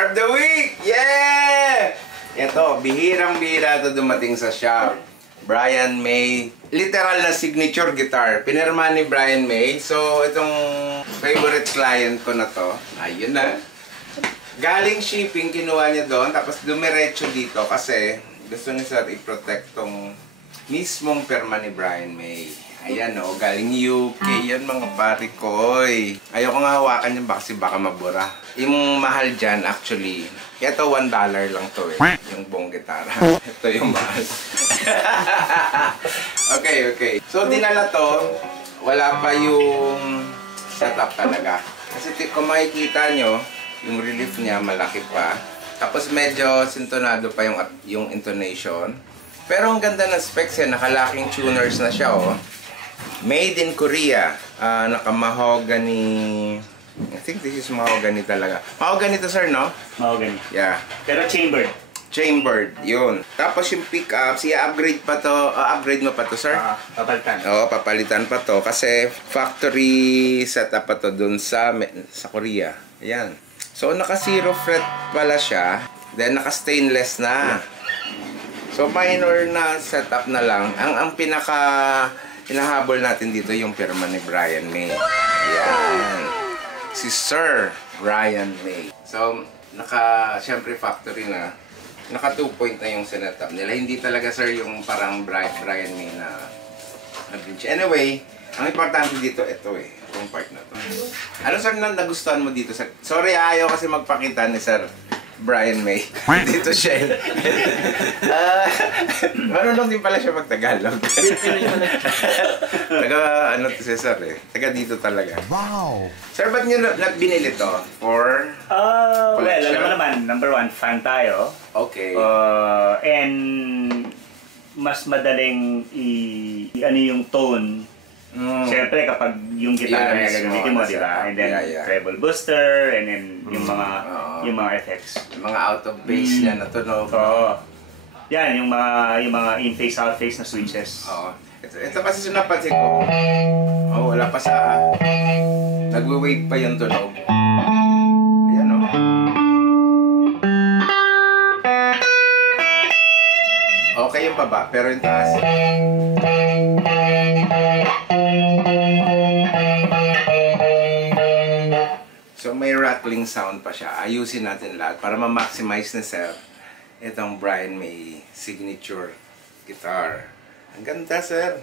Guitar of the Week! Yeah! Ito, bihirang-bihira ito dumating sa shop. Brian May. Literal na signature guitar. Pinirma ni Brian May. So, itong favorite client ko na to. Ayun na. Galing shipping, kinuha niya doon. Tapos dumiretso dito kasi gusto niya sir i-protect tong mismong perma ni Brian May. Ayan o, galing UK yan mga pari ko. Ayoko nga hawakan yan kasi baka mabura. Yung mahal dyan actually, ito $1 lang to yung buong gitara. Ito yung mahal. Okay. So dinala to, wala pa yung setup talaga. Kasi kung makikita nyo, yung relief niya malaki pa. Tapos medyo sintonado pa yung intonation. Pero ang ganda ng specs yan, nakalaking tuners na siya oh. Made in Korea. Naka-mahogany. I think this is mahogany talaga. Mahogany to sir, no? Mahogany. Yeah. Pero chambered. Chambered, yun. Tapos yung pickups, i-upgrade pa to. Upgrade mo pa to, sir? Papalitan. Oo, papalitan pa to. Kasi factory setup pa to dun sa Korea. Ayan. So, naka-zero fret pala siya. Then, naka-stainless na. So, minor na setup na lang. Ang pinaka hinahabol natin dito yung pirma ni Brian May. Ayan. Si Sir Brian May. So, syempre factory na. Naka 2-point na yung setup nila. Hindi talaga sir yung parang Brian May na bridge. Anyway, ang importante dito, ito itong part na to. Ano sir na nagustuhan mo dito? Sorry, ayaw kasi magpakita ni Sir Brian May. Dito siya. Marunong din pala siya mag-Tagalog. Taga, ano to si Sir Taga dito talaga. Wow! Sir, ba't nyo binili to? For well, alam mo naman, number one, fan tayo. Okay. And mas madaling ano yung tone. Siyempre kapag yung gitara na gagamitin mo, di ba? And then treble booster, and then yung mga effects. Yung mga out of base niya na tunog. Yan, yung mga in-phase, out-phase na switches. Ito kasi napansin ko. Wala pa sa nagwe-wave pa yung tunog. Ayan Okay yung baba, pero yung taas. So may rattling sound pa siya. Ayusin natin lahat para ma-maximize na sir itong Brian May signature guitar. Ang ganda sir.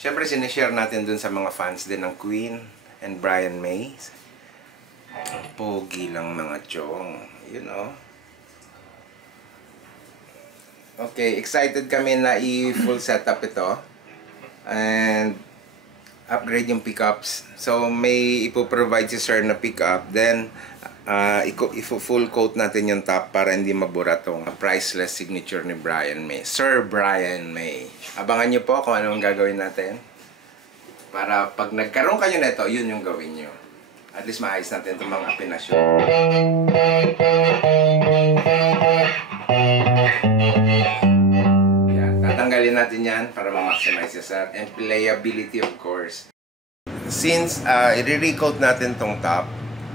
Siyempre sinishare natin dun sa mga fans din ng Queen and Brian May. Pogi lang mga chong. You know. Okay, excited kami na i-full setup ito. And upgrade yung pickups. So may ipo-provide si sir na pickup. Then full coat natin yung top para hindi mabura tong priceless signature ni Brian May. Sir Brian May. Abangan nyo po kung anong gagawin natin. Para pag nagkaroon kayo nito, yun yung gawin nyo. At least maayos natin itong mga apinasyon. Tatanggalin natin yan para ma-maximize yung sir. And playability of course. Since i-recoat natin tong top,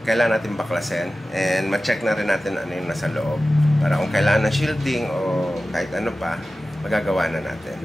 kailangan natin baklasin. And ma-check na rin natin ano yung nasa loob. Para kung kailangan ng shielding o kahit ano pa, magagawa na natin.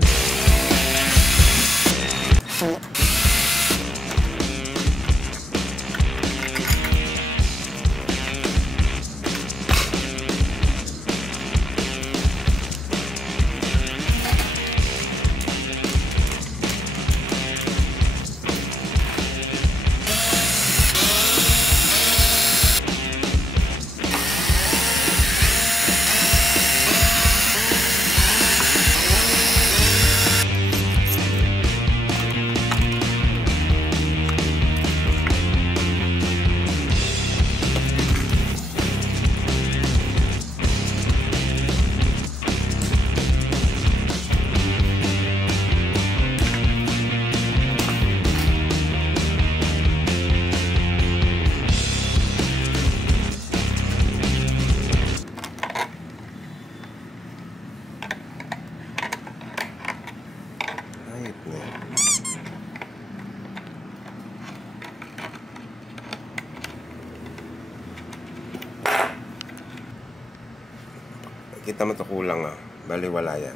Kita mo to kulang ah. Bali wala yan.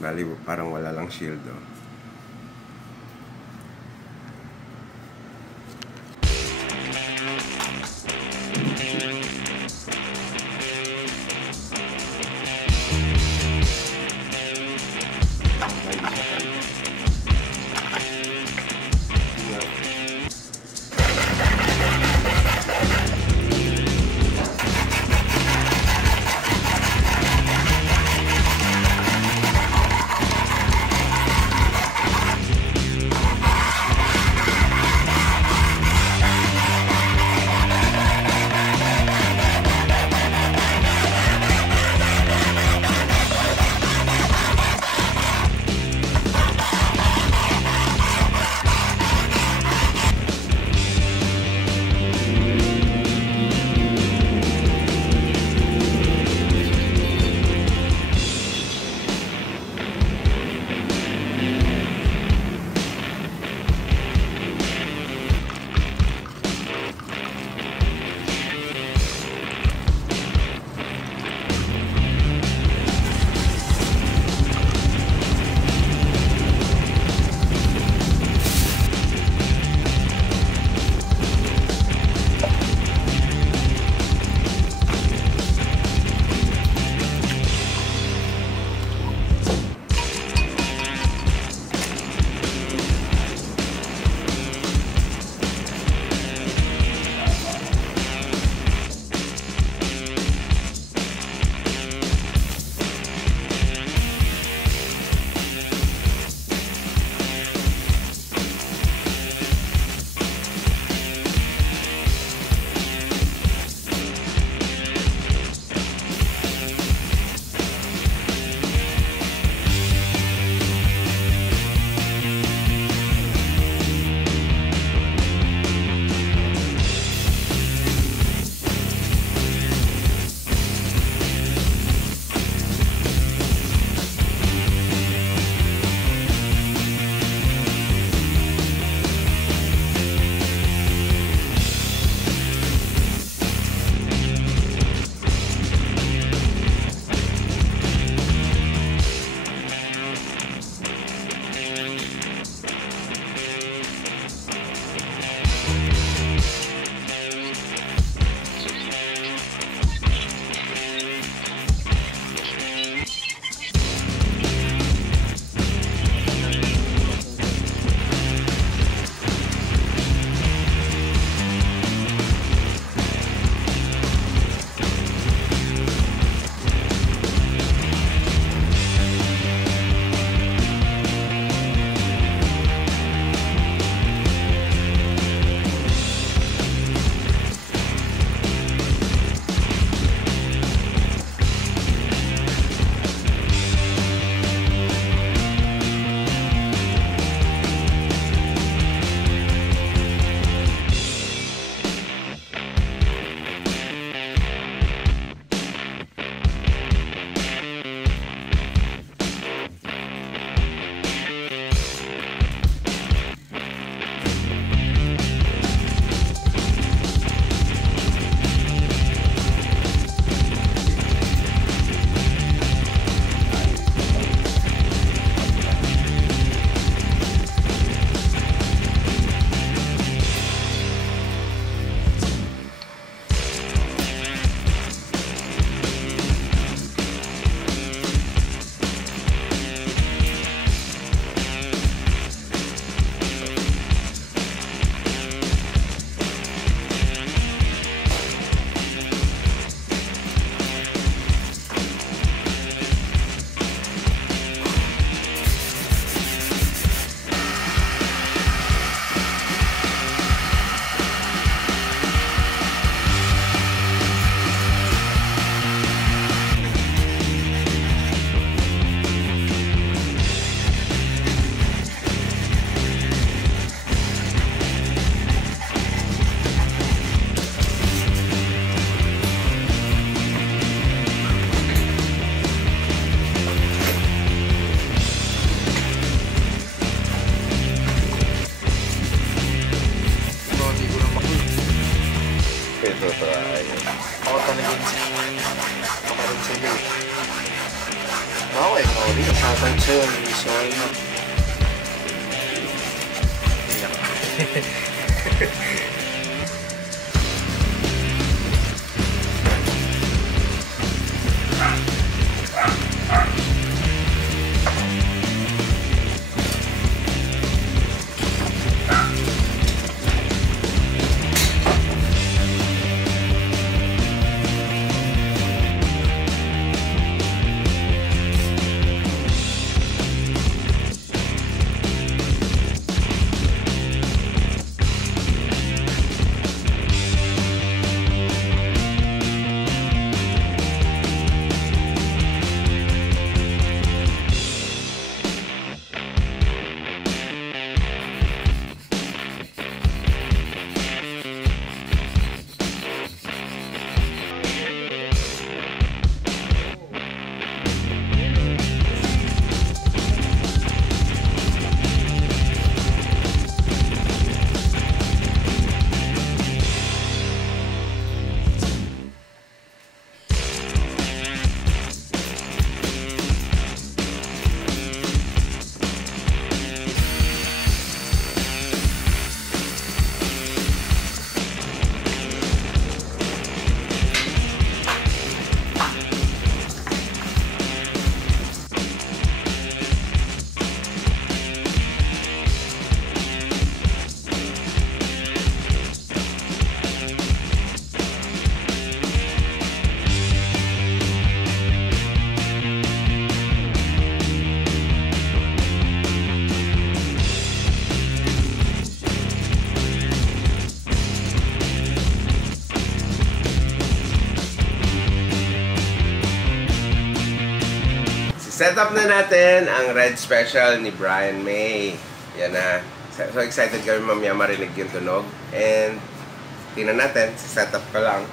Bali parang wala lang shield oh. Ito, ayun. Ako talagang si Kaparin Sige. Okay, sorry. Usapan sa'yo. Sorry na. Setup na natin ang Red Special ni Brian May. Yan na. So excited kami mamaya marinig yung tunog. And tingnan natin, setup ko lang.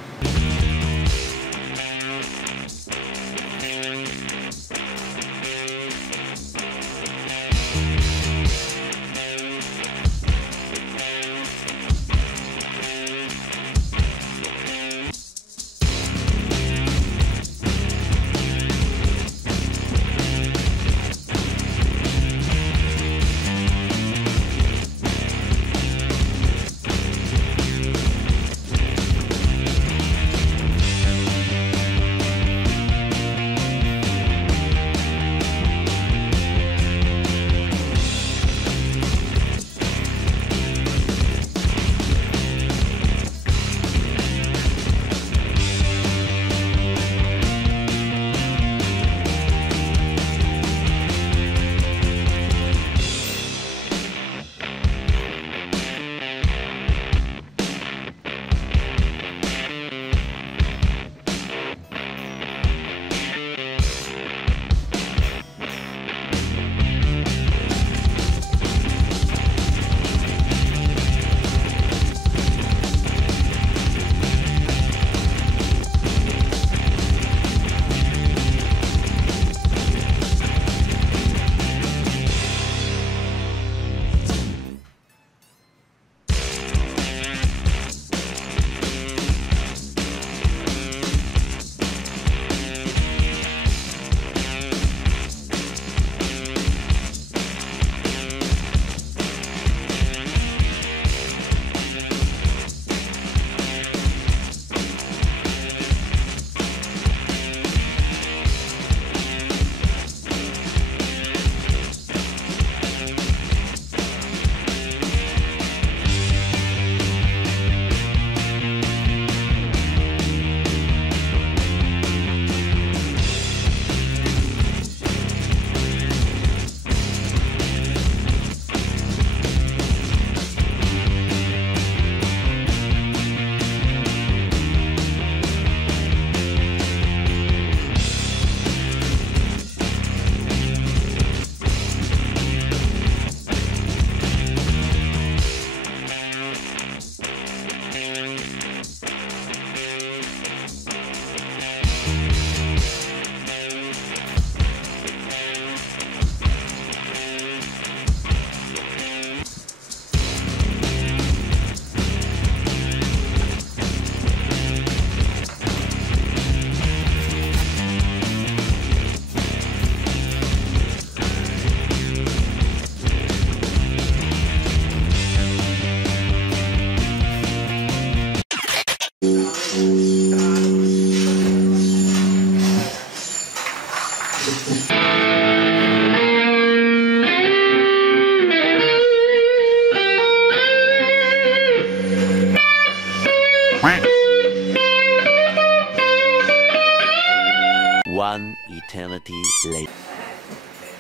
eternity later.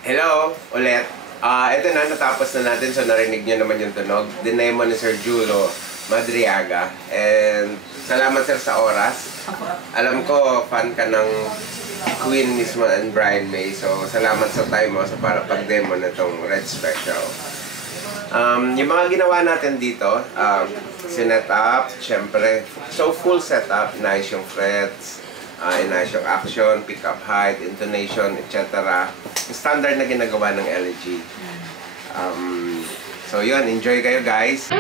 Hello, ulit. Ito na, natapos na natin. So, narinig nyo naman yung tunog. Dinemo ni Sir Julo Madriaga. And salamat, sir, sa oras. Alam ko, fan ka ng Queen mismo and Brian May. So, salamat sa time mo para pag-demo na itong Red Special. Yung mga ginawa natin dito, sinet up, syempre, so full setup, nice yung frets, nice yung action, pick up height, intonation, etc. Standard na ginagawa ng LG. So yun, enjoy kayo guys.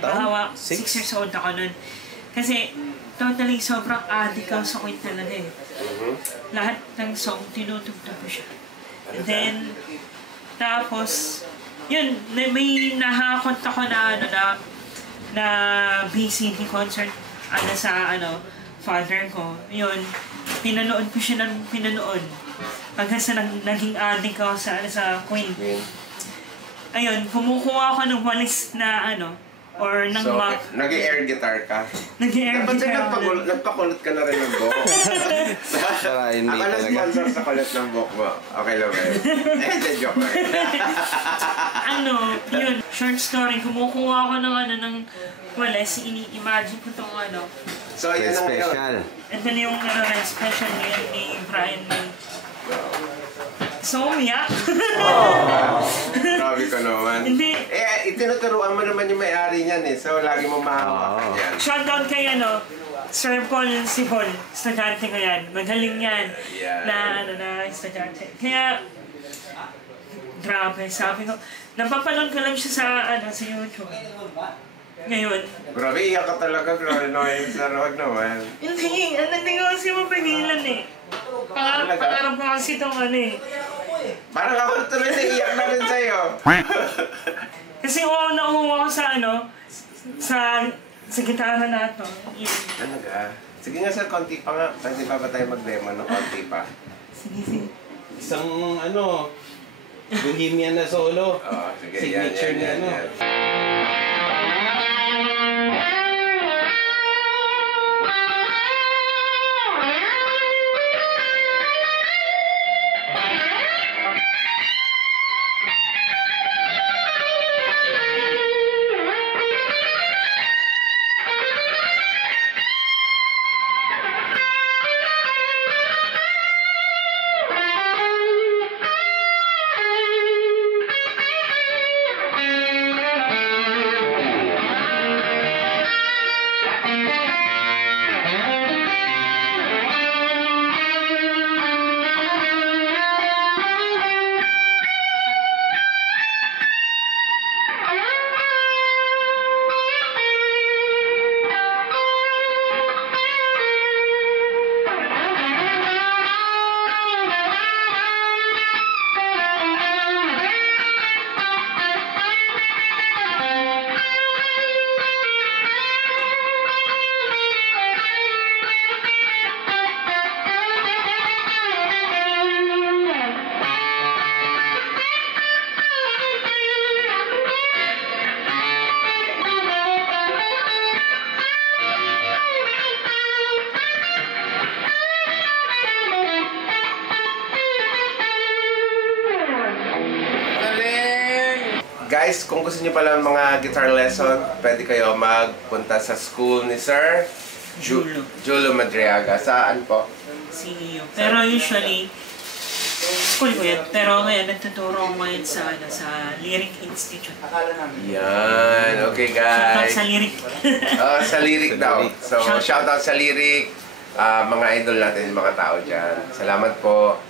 taon? Hawak, 6 years old ako nun. Kasi, totally sobrang addict ako sa Queen talaga eh. Lahat ng song, tinutugtog ko siya. And then, tapos, yun, may nahakot ako na na BCD concert sa father ko. Yun, pinanood ko siya ng pinanood. Hanggang sa naging addict ako sa Queen. Ayun, kumukuha ako ng walis na or ng So, map. nag-air guitar ka? Nag-air Dapat guitar ako. nagpakulot ka na rin ng buhok. Hindi Ako na talaga. sponsor sa kulot ng buhok mo. Okay lang ba yun? Joke lang. Yun, short story, kumukuha ako ng walis, ini-imagine ko itong So, yun ang yun. Special. and then yung special ni Brian May. So, umiyak. Grabe ka naman. Hindi. Itinuturuan mo naman yung may-ari niyan eh. So, lagi mo mahawak yan. Shoutout kay Sir Paul Sihol, estudyante ko yan. Magaling yan. Yeah. Na estudyante. Kaya, grabe, sabi ko, napapanood ko lang siya sa YouTube. Ngayon. Grabe, iyak ka talaga. Grabe naman yung sarwag naman. Hindi ko kasi mapigilan eh. Pangarap ko kasi itong Parang ako tuloy na iyak na rin sa'yo. Kasi nauuwa ko sa gitara na ito. Talaga? Sige nga sir, konti pa nga. Pwede pa ba tayo mag-demo ng konti pa? Sige. Isang bohemian na solo. Oo, sige. Signature yan. Guys, kung gusto niyo pala ng mga guitar lesson, pwede kayo magpunta sa school ni Sir Julo Madriaga. Saan po? CEO. Pero usually, school ko yan. Pero ngayon, nagtuturo ako ngayon sa Lyric Institute. Yan. Okay, guys. Shoutout sa Lyric. Sa Lyric daw. So, shoutout sa Lyric. Mga idol natin, yung mga tao dyan. Salamat po.